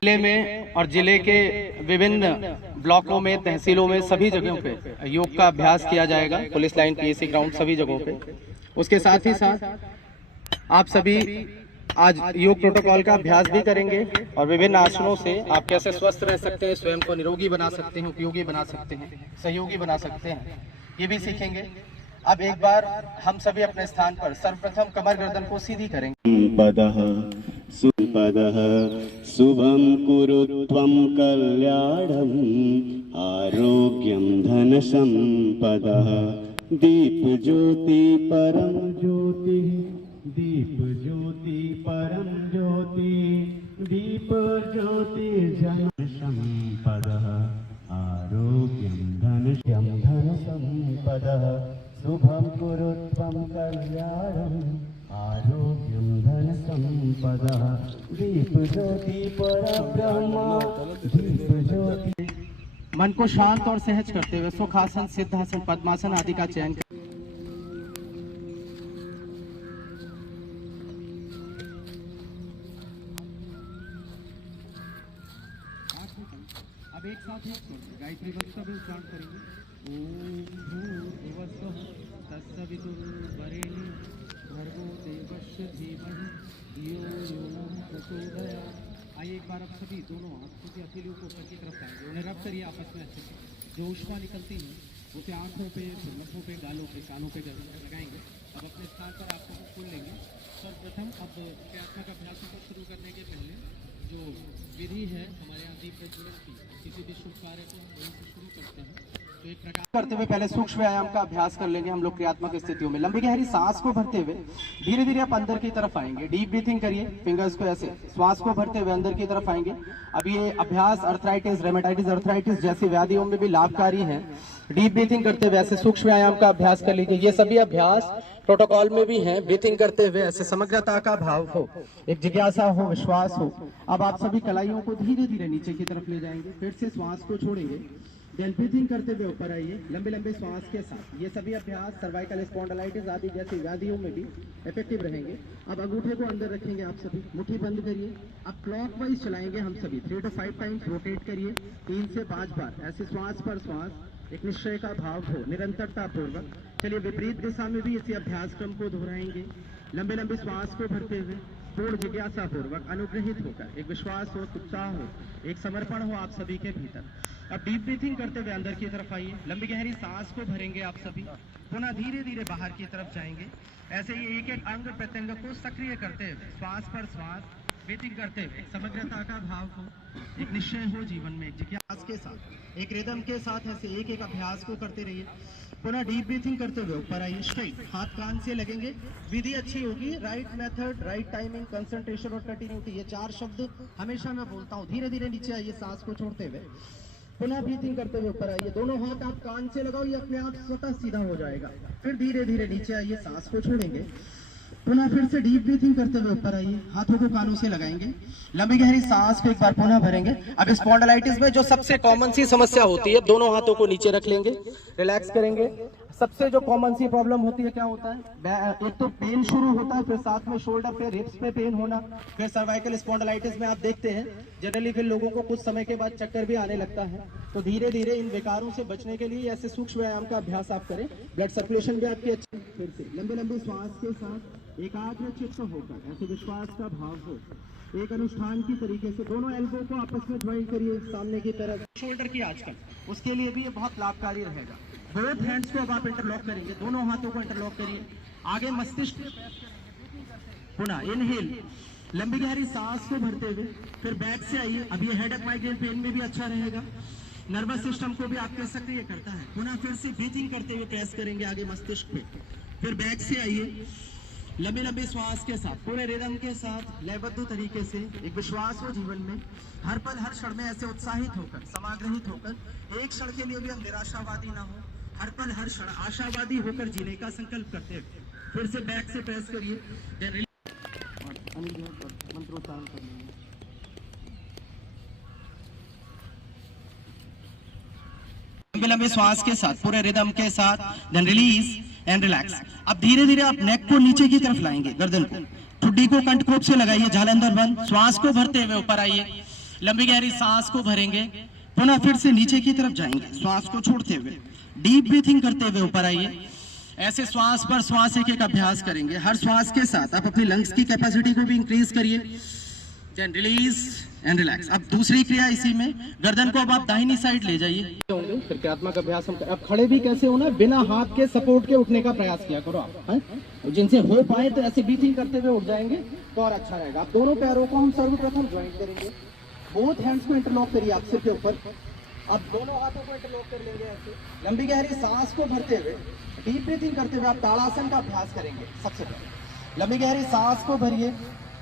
जिले में और जिले के विभिन्न ब्लॉकों में, तहसीलों में, सभी जगहों पे योग का अभ्यास किया जाएगा। पुलिस लाइन, पीएसी ग्राउंड, सभी जगहों पे। उसके साथ ही साथ आप सभी आज योग प्रोटोकॉल का अभ्यास भी करेंगे और विभिन्न आसनों से आप कैसे स्वस्थ रह सकते हैं, स्वयं को निरोगी बना सकते हैं, उपयोगी बना सकते हैं, सहयोगी बना सकते हैं, ये भी सीखेंगे। अब एक बार हम सभी अपने स्थान पर सर्वप्रथम कमर गर्दन को सीधी करेंगे। सुपदः शुभं कुरु त्वं कल्याणं आरोग्यं धनसम्पदः दीपज्योति परम ज्योति दीपज्योति परम ज्योति दीपज्योति जनसम्पदः आरोग्यं धनसम्पदः शुभं कुरु त्वं कल्याणं आरोग्यं धनसम्पदः दीपज्योति परब्रह्म दीपज्योति। मन को शांत और सहज करते हुए सुखासन, सिद्धासन, पद्मासन आदि का चयन करें। अब एक साथ गायत्री मंत्र का भी उच्चारण करेंगे। ओम भूर्भुवस्सुः तत्सवितुर्वरेण्यं भर्गो देवस्य धीमहि धियो यो नः प्रचोदयात्। आइए एक बार अब सभी दोनों हाथों की हथेलियों को ऊपर की तरफ लाएंगे, उन्हें रब करिए आपस में अच्छे से। जो ऊष्मा निकलती है उसे आंखों पे, नसों पे, गालों पे, कानों पे लगाएंगे। अब अपने स्थान पर आंखों को खोल लेंगे। सर्वप्रथम अब क्रियात्मक अभ्यासों को शुरू करने के पहले जो विधि है हमारे यहाँ दीप प्रज्वलन की, किसी भी शुभ कार्य को हम वहीं से शुरू करते हैं। तो एक प्रकार करते हुए पहले सूक्ष्म व्यायाम का अभ्यास कर लेंगे हम लोग क्रियात्मक स्थितियों में। लंबी गहरी सांस को भरते हुए धीरे धीरे आप अंदर की तरफ आएंगे। डीप ब्रीथिंग करिए, फिंगर्स को ऐसे श्वास को भरते हुए अंदर की तरफ आएंगे। अब ये अभ्यास अर्थराइटिस, रेमेटाइटिस अर्थराइटिस जैसी व्याधियों में भी लाभकारी है। डीप ब्रीथिंग करते हुए ऐसे सूक्ष्म व्यायाम का अभ्यास कर लीजिए। ये सभी अभ्यास प्रोटोकॉल में भी हैं। ब्रीथिंग करते हुए ऐसे समग्रता का भाव हो, एक जिज्ञासा हो, विश्वास हो। अब आप सभी कलाइयों को धीरे धीरे नीचे की तरफ ले जाएंगे, फिर से श्वास को छोड़ेंगे। देन ब्रीथिंग करते हुए ऊपर आइए लंबे लंबे श्वास के साथ। ये सभी अभ्यास सर्वाइकल स्पॉन्डिलाइटिस आदि जैसी व्याधियों में भी इफेक्टिव रहेंगे। अब अंगूठे को अंदर रखेंगे आप सभी, मुट्ठी बंद करिए। अब क्लॉकवाइज चलाएंगे हम सभी, 3 to 5 टाइम्स रोटेट करिए, 3 से 5 बार ऐसे श्वास पर श्वास, एक निश्चय का भाव हो, निरंतरता पूर्वक। चलिए विपरीत दिशा में भी इसी अभ्यास क्रम को दोहराएंगे। लंबे लंबे श्वास को भरते हुए पूर्ण जिज्ञासा पूर्वक, अनुग्रहित होकर, एक विश्वास हो, उत्साह हो, एक समर्पण हो आप सभी के भीतर। अब डीप ब्रीथिंग करते हुए अंदर की तरफ आइए, लंबी गहरी सांस को भरेंगे आप सभी, पुनः धीरे धीरे बाहर की तरफ जाएंगे। ऐसे ही एक एक अंग प्रत्यंग को सक्रिय करते हुए श्वास पर श्वास, ब्रीथिंग करते हुए समग्रता का भाव हो, एक निश्चय हो जीवन में, एक जिज्ञासा के साथ, एक रिदम के साथ ऐसे एक एक अभ्यास को करते रहिए। पुनः डीप ब्रीथिंग करते हुए ऊपर आइए, स्ट्रेट, हाथ कान से लगेंगे। विधि अच्छी होगी, right method, right timing, concentration और कंटिन्यूटी, ये 4 शब्द हमेशा मैं बोलता हूँ। धीरे धीरे नीचे आइए सांस को छोड़ते हुए, पुनः ब्रीथिंग करते हुए ऊपर आइए। दोनों हाथ आप कान से लगाओ, ये अपने आप स्वतः सीधा हो जाएगा। फिर धीरे धीरे नीचे आइए, सांस को छोड़ेंगे, पुनः फिर से डीप ब्रीथिंग करते हुए ऊपर आइए, हाथों को कानों से लगाएंगे, लंबी गहरी सांस को एक बार पुनः भरेंगे। अब स्पॉन्डिलाइटिस में जो सबसे कॉमन सी समस्या होती है, दोनों हाथों को नीचे रख लेंगे, रिलैक्स करेंगे। सबसे जो कॉमन सी प्रॉब्लम होती है क्या होता है, एक तो पेन शुरू होता है, फिर साथ में शोल्डर पे, रिब्स पे पेन होना, फिर सर्वाइकल स्पॉन्डिलाइटिस में आप देखते हैं जनरली फिर लोगों को कुछ समय के बाद चक्कर भी आने लगता है। तो धीरे धीरे इन विकारों से बचने के लिए ऐसे सूक्ष्म व्यायाम का अभ्यास आप करें, ब्लड सर्कुलेशन भी आपकी अच्छी। फिर से लंबे लंबे श्वास के साथ एकाग्र चित्त होकर ऐसे विश्वास का भाव हो, एक अनुष्ठान की तरीके से दोनों एल्बो को आपस में ज्वाइन करिए सामने की तरफ। शोल्डर की आजकल उसके लिए भी ये बहुत लाभकारी रहेगा। बोथ हैंड्स को अब आप इंटरलॉक करेंगे, दोनों हाथों को इंटरलॉक करिए, आगे मस्तिष्क पुनः इनहेल, लंबी गहरी सांस को भरते हुए फिर बैक से आइए। अब ये हेडेक माइग्रेन पेन में भी अच्छा रहेगा, नर्वस सिस्टम को भी आपके सक्रिय करता है। पुनः फिर से ब्रीथिंग करते हुए प्रेस करेंगे आगे मस्तिष्क पे, फिर बैक से आइए, लंबे लंबे श्वास के साथ, पूरे रिदम के साथ, लयबद्ध तरीके से, एक विश्वास हो जीवन में, हर पल हर क्षण में ऐसे उत्साहित होकर, समाग्रहित होकर, एक क्षण के लिए भी हम निराशावादी ना हो, हर पल हर क्षण आशावादी होकर जीने का संकल्प करते हैं। फिर से बैक से प्रेस करिए, मंत्रोच्चारण कर लेंगे। लंबे लंबे श्वास के साथ, पूरे रिदम के साथ, देन रिलीज एंड रिलैक्स। अब धीरे धीरे आप नेक को नीचे की तरफ लाएंगे, गर्दन को, ठुड्डी को कंठकोप से लगाइए, जालंधर बंद, श्वास को भरते हुए ऊपर आइए, लंबी गहरी सांस को भरेंगे, पुनः फिर से नीचे की तरफ जाएंगे, श्वास को छोड़ते हुए, डीप ब्रीथिंग करते हुए ऊपर आइए। ऐसे श्वास पर श्वास एक एक अभ्यास करेंगे। हर श्वास के साथ आप अपनी लंग्स की कैपेसिटी को भी इंक्रीज करिए। Then release and relax. अब दूसरी क्रिया इसी में, गर्दन को अब आप दाहिनी साइड ले जाइए। फिर क्रियात्मक अभ्यास हम अब खड़े भी कैसे होना, बिना हाथ के सपोर्ट के उठने का प्रयास किया करो आप, हैं? जिनसे हो पाए तो ऐसे ब्रीथिंग करते हुए उठ जाएंगे तो और अच्छा रहेगा। आप दोनों पैरों को हम सर्वप्रथम ज्वाइंट करेंगे, बोथ हैंड्स को इंटरलॉक करिए आप सिर के ऊपर। अब दोनों हाथों को इंटरलॉक कर लेंगे ऐसे, लंबी गहरी सांस को भरते हुए, डीप ब्रीथिंग करते हुए आप ताड़ासन का अभ्यास करेंगे। सबसे पहले लंबी गहरी सांस को भरिए,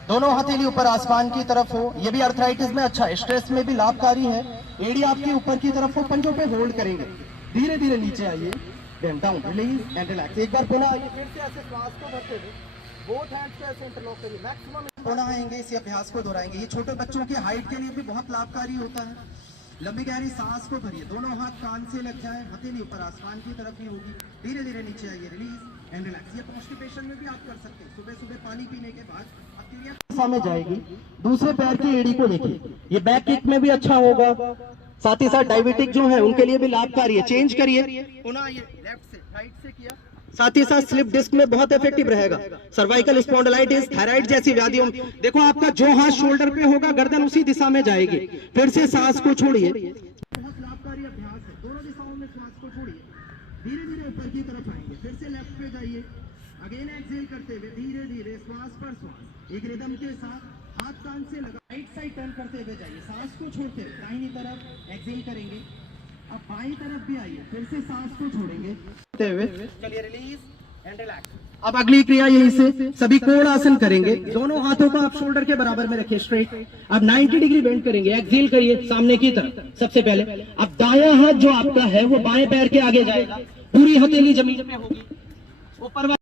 दोनों हथेली ऊपर आसमान की तरफ हो। ये भी अर्थराइटिस में अच्छा है, स्ट्रेस में भी लाभकारी है। एड़ी आपकी ऊपर की तरफ हो, पंजों पे होल्ड करेंगे, धीरे धीरे नीचे आइए, then down, release and relax. एक बार पुनः आइए, फिर से ऐसे श्वास को भरते हुए बोथ हैंड्स को ऐसे इंटरलॉक करिए। मैक्सिमम पुनः आएंगे, इसी अभ्यास को दोहराएंगे। ये छोटे बच्चों की हाइट के लिए भी बहुत लाभकारी होता है। लंबी गहरी सांस को भरिए, दोनों हाथ कान से लग जाए, हथेली ऊपर आसमान की तरफ ही होगी, धीरे धीरे नीचे आइए, रिलीज एंड रिलैक्स। ये कॉन्स्टिपेशन में भी आप कर सकते हैं, सुबह सुबह पानी पीने के बाद दिशा में जाएगी। दूसरे पैर की एड़ी को देखिए, ये बैक किक में भी अच्छा होगा, साथ ही साथ डायबिटिक जो है उनके लिए भी लाभकारी है। चेंज करिए, पुनः ये लेफ्ट से राइट से किया, साथ ही साथ स्लिप डिस्क में बहुत इफेक्टिव रहेगा। सर्वाइकल स्पॉन्डिलाइटिस, थायराइड जैसी व्याधियों, देखो आपका जो हाथ शोल्डर पे होगा गर्दन उसी दिशा में जाएगी। फिर से सांस को छोड़िए, बहुत लाभकारी अभ्यास है। दोनों दिशाओं में सांस को छोड़िए, धीरे धीरे ऊपर की तरफ आएंगे, फिर से लेफ्ट पे जाइए, अगेन एक्सहेल करते हुए धीरे धीरे श्वास पर श्वास एक रिदम के साथ हाथ कान से लगा, राइट साइड टर्न करते हुए जाइए, सांस को छोड़ते हुए दाहिनी तरफ एक्सहेल करेंगे। अब बाईं तरफ भी आइए, फिर से सांस को छोड़ेंगे, चलिए रिलीज एंड रिलैक्स। अब अगली क्रिया यहीं से सभी कोण आसन करेंगे। दोनों हाथों को आप शोल्डर के बराबर में रखिए, स्ट्रेट। अब 90 डिग्री बेंड करेंगे, एक्सहेल करिए सामने की तरफ। सबसे पहले अब दायां हाथ जो आपका है वो बाएं पैर के आगे जाएगा, पूरी हथेली जमीन पे होगी, ऊपर